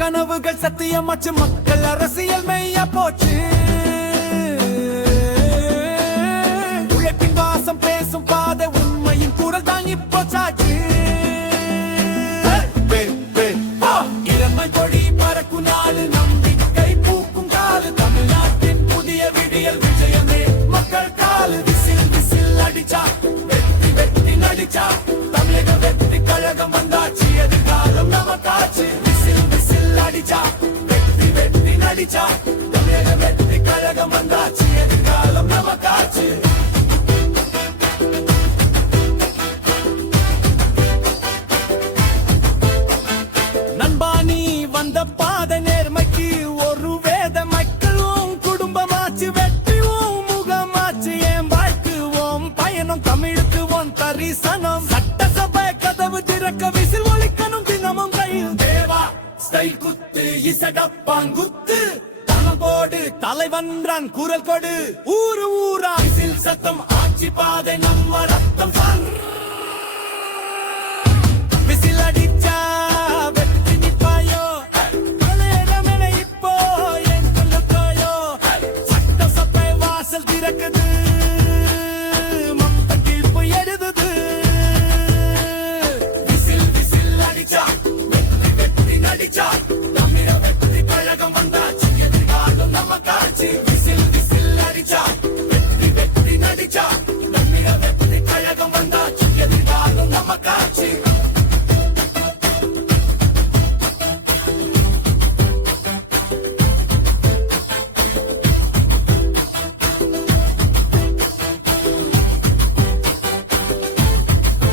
கனவுகள் சத்தியமாச்சு மக்கள் அரசியல் மெய்யா போச்சு உழைப்பின் வாசம் பேசும் பாதை உண்மையின் குரல் தான் இப்போ சாட்சி இளமை கொடி பறக்கும் நாள் நம்பிக்கை பூக்கும் காலு தமிழ்நாட்டின் புதிய விடியல் விஜயமே மக்கள் காலு விசில் விசில் அடிச்சா வெற்றி வெற்றி நடிச்சா தமிழக வெற்றி கழகம் வந்தாச்சு எதிர்காலம் நமக்காச்சு விசில் விசில் அடிச்சா வெற்றி வெற்றி நடிச்சா தமிழக வெற்றி கழகம் வந்தாச்சு எதிர்காலம் நமக்காச்சு நண்பானி வந்த பாத நேர்மைக்கு ஒரு வேத மக்களும் குடும்பமாச்சு வெற்றிவோம் முகமாச்சு என் வாழ்க்குவோம் பயணம் தமிழுக்குவோம் தரிசனம் சட்டசபை கதவு திறக்க விசில் ஒலிக்கணும் தினமும் கையில் தேவா ஸ்டைல் குத்து இசடப்பாங்குத்து தனபோடு தலைவன்றான் குரல் கொடு ஊரு ஊரா விசில் சத்தம் ஆட்சி பாதை நம்ம ரத்தம் விசில் அடி